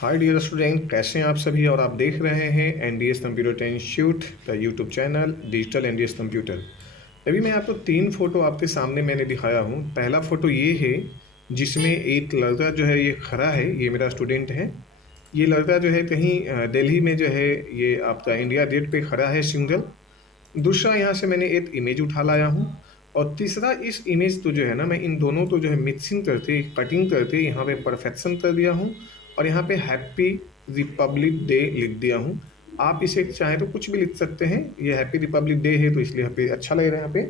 Hi dear student, कैसे हैं आप सभी। और आप देख रहे हैं एनडीएस कंप्यूटर इंस्टीट्यूट का YouTube channel digital NDS computer. अभी मैं आपको तीन फोटो आपके सामने मैंने दिखाया हूँ। पहला फोटो ये है जिसमें एक लड़का जो है ये खड़ा है, ये मेरा स्टूडेंट है। ये लड़का जो है कहीं दिल्ली में जो है ये आपका इंडिया गेट पे खड़ा है सिंगल। दूसरा यहाँ से मैंने एक इमेज उठा लाया हूँ। और तीसरा इस इमेज तो जो है ना, मैं इन दोनों तो जो है मिक्सिंग करके कटिंग करके यहाँ पे परफेक्शन कर दिया हूँ। और यहाँ पे हैप्पी रिपब्लिक डे लिख दिया हूँ। आप इसे चाहे तो कुछ भी लिख सकते हैं। ये हैप्पी रिपब्लिक डे है तो इसलिए यहाँ पे अच्छा लग रहा है यहाँ पे।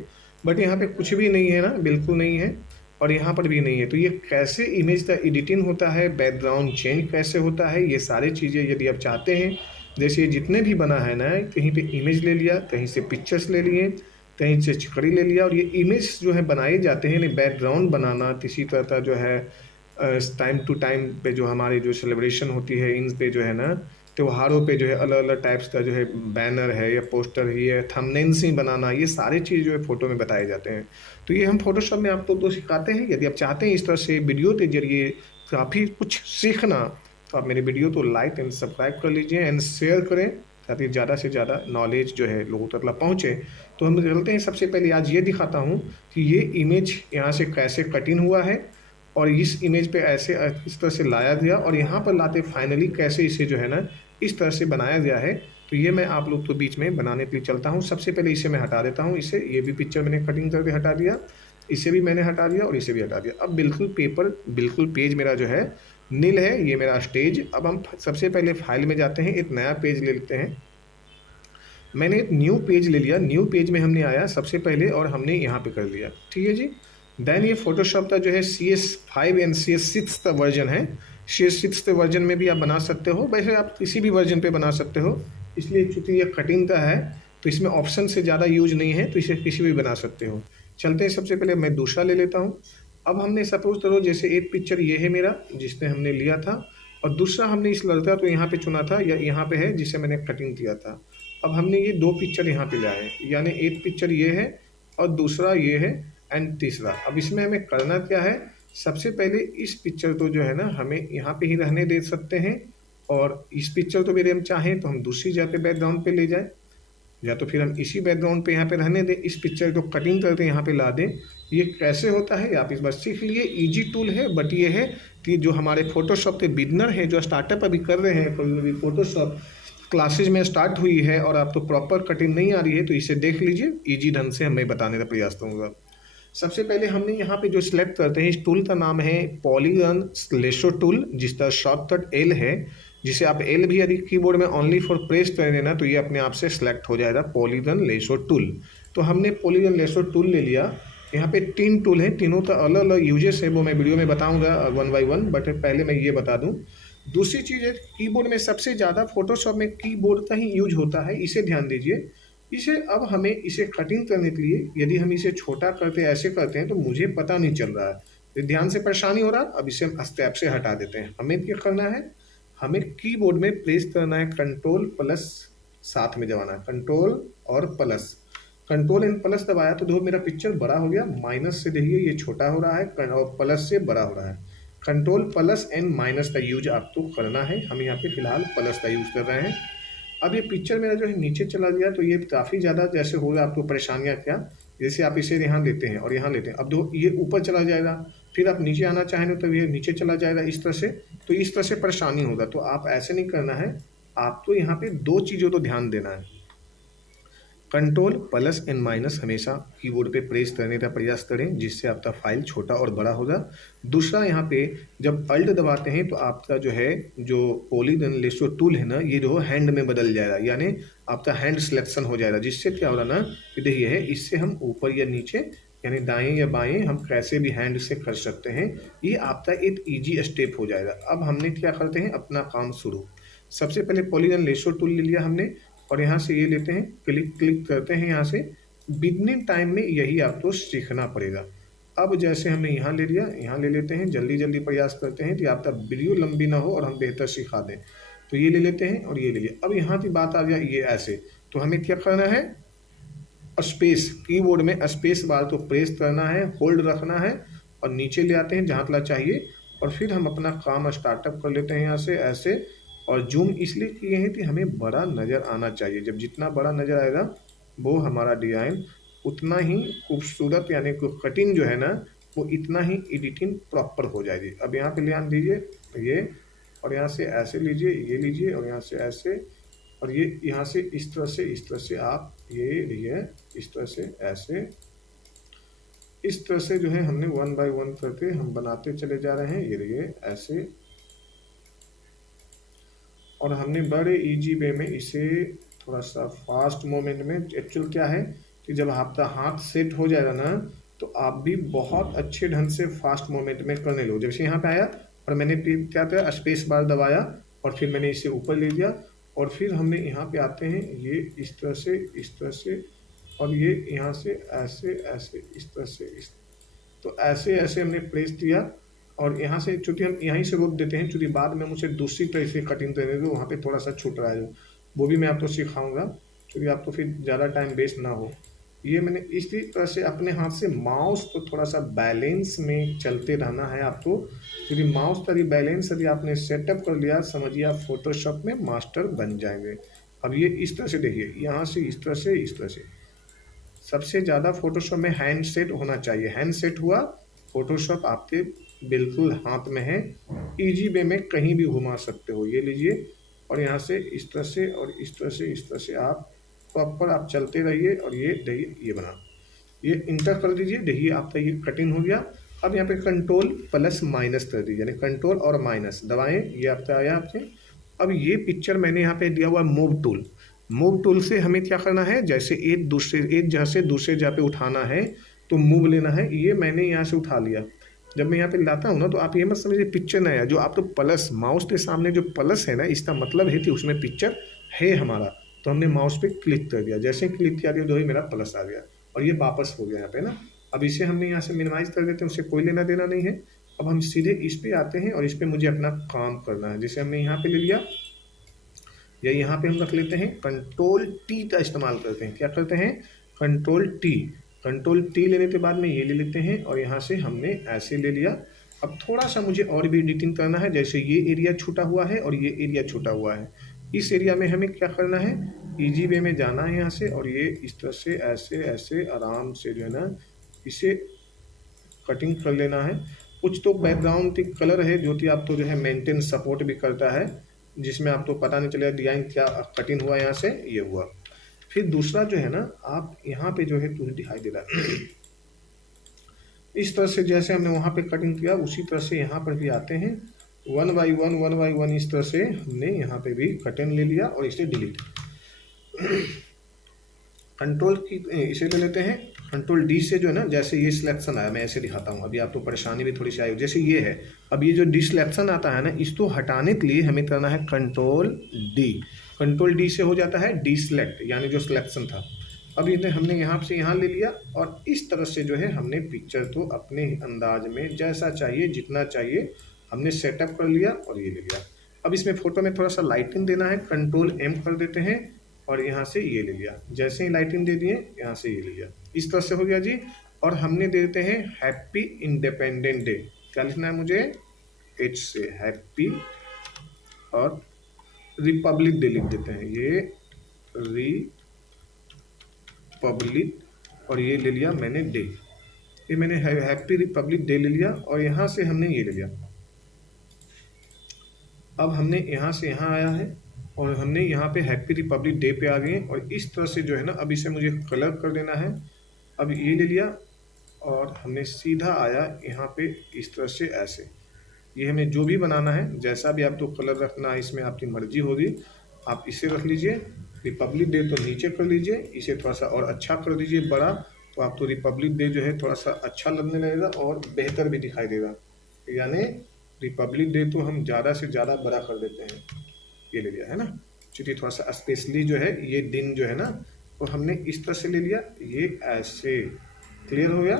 बट यहाँ पे कुछ भी नहीं है ना, बिल्कुल नहीं है। और यहाँ पर भी नहीं है। तो ये कैसे इमेज का एडिटिंग होता है, बैकग्राउंड चेंज कैसे होता है, ये सारी चीज़ें यदि आप चाहते हैं, जैसे ये जितने भी बना है ना, कहीं पे इमेज ले लिया, कहीं से पिक्चर्स ले लिए, कहीं से चिकड़ी ले लिया। और ये इमेज जो है बनाए जाते हैं, बैकग्राउंड बनाना किसी तरह का जो है टाइम टू टाइम पे जो हमारी जो सेलिब्रेशन होती है, इन पे जो है ना त्योहारों पे जो है अलग अलग टाइप्स का जो है बैनर है या पोस्टर ही है, थंबनेल्स ही बनाना, ये सारे चीज़ जो है फोटो में बताए जाते हैं। तो ये हम फोटोशॉप में आपको तो सिखाते हैं। यदि आप चाहते हैं इस तरह से वीडियो के जरिए काफ़ी कुछ सीखना, तो आप मेरे वीडियो को लाइक एंड सब्सक्राइब कर लीजिए एंड शेयर करें, ताकि ज़्यादा से ज़्यादा नॉलेज जो है लोगों तक पहुँचे। तो हम चलते हैं, सबसे पहले आज ये दिखाता हूँ कि ये इमेज यहाँ से कैसे कटिंग हुआ है और इस इमेज पे ऐसे इस तरह से लाया गया, और यहाँ पर लाते फाइनली कैसे इसे जो है ना इस तरह से बनाया गया है। तो ये मैं आप लोग को बीच में बनाने के लिए चलता हूँ। सबसे पहले इसे मैं हटा देता हूँ। इसे, ये भी पिक्चर मैंने कटिंग करके हटा दिया, इसे भी मैंने हटा दिया और इसे भी हटा दिया। अब बिल्कुल पेपर, बिल्कुल पेज मेरा जो है नील है, ये मेरा स्टेज। अब हम सबसे पहले फाइल में जाते हैं, एक नया पेज ले लेते हैं। मैंने एक न्यू पेज ले लिया। न्यू पेज में हमने आया सबसे पहले और हमने यहाँ पे कर लिया, ठीक है जी। देन ये फोटोशॉप का जो है CS5 एंड CS6 का वर्जन है। CS6 के वर्जन में भी आप बना सकते हो, वैसे आप किसी भी वर्जन पे बना सकते हो। इसलिए चूंकि ये कटिंग का है तो इसमें ऑप्शन से ज़्यादा यूज नहीं है, तो इसे किसी भी बना सकते हो। चलते हैं, सबसे पहले मैं दूसरा ले लेता हूँ। अब हमने सपोज करो जैसे एक पिक्चर ये है मेरा जिसने हमने लिया था, और दूसरा हमने इस लड़का को यहाँ पे चुना था या यहाँ पे है जिसे मैंने कटिंग किया था। अब हमने ये दो पिक्चर यहाँ पे लाए हैं, यानी एक पिक्चर ये है और दूसरा ये है एंड तीसरा। अब इसमें हमें करना क्या है, सबसे पहले इस पिक्चर को जो है ना हमें यहाँ पे ही रहने दे सकते हैं। और इस पिक्चर को यदि हम चाहें तो हम दूसरी जगह पे बैकग्राउंड पे ले जाएं, या तो फिर हम इसी बैकग्राउंड पे यहाँ पे रहने दें, इस पिक्चर को कटिंग करके यहाँ पे ला दें। ये कैसे होता है आप इस बार सीख लिए, इजी टूल है। बट ये है कि जो हमारे फोटोशॉप के बिगनर हैं, जो स्टार्टअप अभी कर रहे हैं, कोई फोटोशॉप क्लासेज में स्टार्ट हुई है और आपको प्रॉपर कटिंग नहीं आ रही है, तो इसे देख लीजिए, इजी ढंग से मैं बताने का प्रयास करूँगा। सबसे पहले हमने यहाँ पे जो सिलेक्ट करते हैं, इस टूल का नाम है पॉलीगन लेसो टूल, जिसका शॉर्टकट एल है। जिसे आप एल भी यदि कीबोर्ड में ओनली फॉर प्रेस कर देना तो ये अपने आप से सिलेक्ट हो जाएगा, पॉलीगन लेसो टूल। तो हमने पॉलीगन लेसो टूल ले लिया। यहाँ पे तीन टूल हैं, तीनों का अलग अलग यूजेस है, वो मैं वीडियो में बताऊंगा वन बाय वन। बट पहले मैं ये बता दूं, दूसरी चीज़ है कीबोर्ड में सबसे ज़्यादा फोटोशॉप में कीबोर्ड का ही यूज होता है, इसे ध्यान दीजिए। इसे अब हमें इसे कटिंग करने के लिए यदि हम इसे छोटा करते ऐसे करते हैं तो मुझे पता नहीं चल रहा है, तो ध्यान से परेशानी हो रहा है। अब इसे हम स्टेप से हटा देते हैं। हमें क्या करना है, हमें कीबोर्ड में प्रेस करना है कंट्रोल प्लस, साथ में दबाना है कंट्रोल और प्लस। कंट्रोल एंड प्लस दबाया तो देखो मेरा पिक्चर बड़ा हो गया, माइनस से देखिए ये छोटा हो रहा है और प्लस से बड़ा हो रहा है। कंट्रोल प्लस एंड माइनस का यूज आपको करना है। हम यहाँ पे फिलहाल प्लस का यूज कर रहे हैं। अब ये पिक्चर मेरा जो है नीचे चला गया, तो ये काफ़ी ज़्यादा जैसे होगा आपको परेशानियाँ क्या, जैसे आप इसे यहाँ लेते हैं और यहाँ लेते हैं, अब दो ये ऊपर चला जाएगा, फिर आप नीचे आना चाहें तो ये नीचे चला जाएगा इस तरह से। तो इस तरह से परेशानी होगा, तो आप ऐसे नहीं करना है। आपको यहाँ पे दो चीज़ों को ध्यान देना है, कंट्रोल प्लस एंड माइनस हमेशा कीबोर्ड पे प्रेस करने का प्रयास करें, जिससे आपका फाइल छोटा और बड़ा होगा। दूसरा, यहाँ पे जब अल्ट दबाते हैं तो आपका जो है जो पॉलीगन लेसो टूल है ना, ये जो हैंड में बदल जाएगा, यानी आपका हैंड सिलेक्शन हो जाएगा। जिससे क्या होगा ना कि देखिए है, इससे हम ऊपर या नीचे यानी दाएं या बाएं हम कैसे भी हैंड से कर सकते हैं। ये आपका एक ईजी स्टेप हो जाएगा। अब हमने क्या करते हैं, अपना काम शुरू। सबसे पहले पॉलीगन लेसो टूल ले लिया हमने, और यहाँ से ये लेते हैं, क्लिक क्लिक करते हैं यहाँ से। बिगनिंग टाइम में यही आपको सीखना पड़ेगा। अब जैसे हमने यहाँ ले लिया, यहाँ ले लेते हैं, जल्दी जल्दी प्रयास करते हैं कि आपका वीडियो लंबी ना हो और हम बेहतर सिखा दें। तो ये ले लेते हैं और ये ले लिया। अब यहाँ की बात आ गया ये ऐसे, तो हमें क्या करना है, स्पेस, कीबोर्ड में स्पेस बार तो प्रेस करना है, होल्ड रखना है और नीचे ले आते हैं जहाँ तक चाहिए। और फिर हम अपना काम स्टार्टअप कर लेते हैं यहाँ से ऐसे। और जूम इसलिए किए हैं कि हमें बड़ा नज़र आना चाहिए, जब जितना बड़ा नज़र आएगा वो हमारा डिज़ाइन उतना ही खूबसूरत, यानी कि कटिंग जो है ना वो इतना ही एडिटिंग प्रॉपर हो जाएगी। अब यहाँ पे ध्यान दीजिए ये, और यहाँ से ऐसे लीजिए, ये लीजिए, और यहाँ से ऐसे, और ये यहाँ से इस तरह से आप ये लिए, इस तरह से ऐसे, इस तरह से जो है हमने 1 बाय 1 करके हम बनाते चले जा रहे हैं। ये लिए ऐसे, और हमने बड़े इजी वे में इसे थोड़ा सा फास्ट मोमेंट में, एक्चुअल क्या है कि जब आपका हाथ सेट हो जाएगा ना तो आप भी बहुत अच्छे ढंग से फास्ट मोमेंट में करने लो। जैसे यहाँ पे आया और मैंने क्या किया, स्पेस बार दबाया और फिर मैंने इसे ऊपर ले लिया, और फिर हमने यहाँ पे आते हैं ये इस तरह से, इस तरह से, और ये यहाँ से ऐसे ऐसे, इस तरह से तो ऐसे ऐसे हमने प्रेस किया। और यहाँ से चूँकि हम यहीं से रोक देते हैं, चूँकि बाद में मुझे दूसरी तरह से कटिंग करने दो, वहाँ पे थोड़ा सा छूट रहा है, वो भी मैं आपको सिखाऊंगा, क्योंकि आपको फिर ज़्यादा टाइम वेस्ट ना हो। ये मैंने इसी तरह से अपने हाथ से माउस को थोड़ा सा बैलेंस में चलते रहना है आपको, क्योंकि माउस का भी बैलेंस यदि आपने सेटअप कर लिया, समझिए आप फोटोशॉप में मास्टर बन जाएंगे। अब ये इस तरह से देखिए, यहाँ से इस तरह से, इस तरह से। सबसे ज़्यादा फोटोशॉप में हैंड सेट होना चाहिए। हैंड सेट हुआ, फोटोशॉप आपके बिल्कुल हाथ में है, इजी वे में कहीं भी घुमा सकते हो। ये लीजिए, और यहाँ से इस तरह से, और इस तरह से, इस तरह से आप प्रॉपर आप चलते रहिए। और ये देखिए, ये बना, ये इंटर कर दीजिए, देखिए आपका ये कटिंग हो गया। अब यहाँ पे कंट्रोल प्लस माइनस कर दीजिए, यानी कंट्रोल और माइनस दबाएं, ये आपका आया आपके। अब ये पिक्चर मैंने यहाँ पे दिया हुआ मूव टूल। मूव टूल से हमें क्या करना है, जैसे एक जगह से दूसरे जगह पे उठाना है तो मूव लेना है। ये मैंने यहाँ से उठा लिया। जब मैं यहाँ पे लाता हूँ ना तो आप ये मत समझिए पिक्चर नहीं आया, जो आप तो प्लस माउस के सामने जो प्लस है ना, इसका मतलब है कि उसमें पिक्चर है हमारा। तो हमने माउस पे क्लिक कर दिया, जैसे ही क्लिक किया जो है मेरा प्लस आ गया, और ये वापस हो गया यहाँ पे ना। अब इसे हमने यहाँ से मिनिमाइज कर देते हैं, उससे कोई लेना देना नहीं है। अब हम सीधे इस पे आते हैं, और इस पे मुझे अपना काम करना है। जैसे हमने यहाँ पे ले लिया, या यहाँ पे हम रख लेते हैं कंट्रोल टी का इस्तेमाल करते हैं। क्या करते हैं, कंट्रोल टी। कंट्रोल टी लेने के बाद में ये ले लेते हैं, और यहाँ से हमने ऐसे ले लिया। अब थोड़ा सा मुझे और भी एडिटिंग करना है, जैसे ये एरिया छूटा हुआ है और ये एरिया छूटा हुआ है। इस एरिया में हमें क्या करना है, इजी वे में जाना है यहाँ से, और ये इस तरह से ऐसे ऐसे आराम से जो है ना इसे कटिंग कर लेना है। कुछ तो बैकग्राउंड की कलर है जो कि आपको जो है मेंटेन सपोर्ट भी करता है, जिसमें आपको पता नहीं चलेगा डिजाइन क्या कटिंग हुआ, यहाँ से ये हुआ। फिर दूसरा जो है ना, आप यहाँ पे जो है कुछ दिखाई दे रहा है इस तरह से, जैसे हमने वहाँ पे कटिंग किया उसी तरह से यहाँ पर भी आते हैं, 1 बाई 1 इस तरह से हमने यहाँ पे भी कटिंग ले लिया, और इसे डिलीट कंट्रोल की इसे ले लेते हैं, कंट्रोल डी से जो है ना, जैसे ये सिलेक्शन आया, मैं ऐसे दिखाता हूँ, अभी आपको परेशानी भी थोड़ी सी आई, जैसे ये है। अब ये जो डी सिलेक्शन आता है ना, इसको हटाने के लिए हमें करना है कंट्रोल डी। कंट्रोल डी से हो जाता है डी सिलेक्ट, यानी जो सिलेक्शन था। अब ये हमने यहाँ से यहाँ ले लिया, और इस तरह से जो है हमने पिक्चर को अपने अंदाज में जैसा चाहिए, जितना चाहिए हमने सेटअप कर लिया, और ये ले लिया। अब इसमें फोटो में थोड़ा सा लाइटिंग देना है, कंट्रोल एम कर देते हैं, और यहाँ से ये ले लिया। जैसे ही लाइटिंग दे दिए, यहाँ से ये ले लिया, इस तरह से हो गया जी। और हमने दे देते हैं हैप्पी इंडिपेंडेंट डे। क्या लिखना है मुझे, एच से हैप्पी, और रिपब्लिक डे लिख देते हैं, ये रिपब्लिक, और ये ले लिया मैंने डे, ये मैंने हैप्पी रिपब्लिक डे ले लिया, और यहाँ से हमने ये ले लिया। अब हमने यहाँ से यहाँ आया है, और हमने यहाँ पे हैप्पी रिपब्लिक डे पे आ गए, और इस तरह से जो है ना, अब इसे मुझे कलर कर देना है। अब ये ले लिया, और हमने सीधा आया यहाँ पे इस तरह से ऐसे। ये हमें जो भी बनाना है, जैसा भी आपको कलर रखना है, इसमें आपकी मर्जी होगी। आप इसे रख लीजिए, रिपब्लिक डे तो नीचे कर लीजिए, इसे थोड़ा सा और अच्छा कर दीजिए बड़ा, तो आपको रिपब्लिक डे जो है थोड़ा सा अच्छा लगने लगेगा और बेहतर भी दिखाई देगा। यानी रिपब्लिक डे तो हम ज़्यादा से ज़्यादा बड़ा कर देते हैं। ये ले लिया है ना, चूँकि थोड़ा सा स्पेशली जो है ये दिन जो है ना, तो हमने इस तरह से ले लिया, ये ऐसे क्लियर हो गया,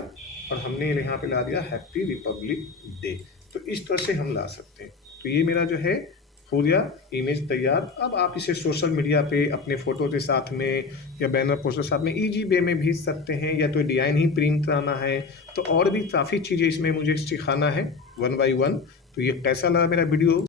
और हमने यहाँ पे ला दिया हैप्पी रिपब्लिक डे। तो इस तरह से हम ला सकते हैं। तो ये मेरा जो है हो गया इमेज तैयार। अब आप इसे सोशल मीडिया पे अपने फ़ोटो के साथ में या बैनर पोस्टर के साथ में ईजी वे में भेज सकते हैं, या तो डिज़ाइन ही प्रिंट कराना है, तो और भी काफ़ी चीज़ें इसमें मुझे सिखाना है 1 बाई 1। तो ये कैसा लगा मेरा वीडियो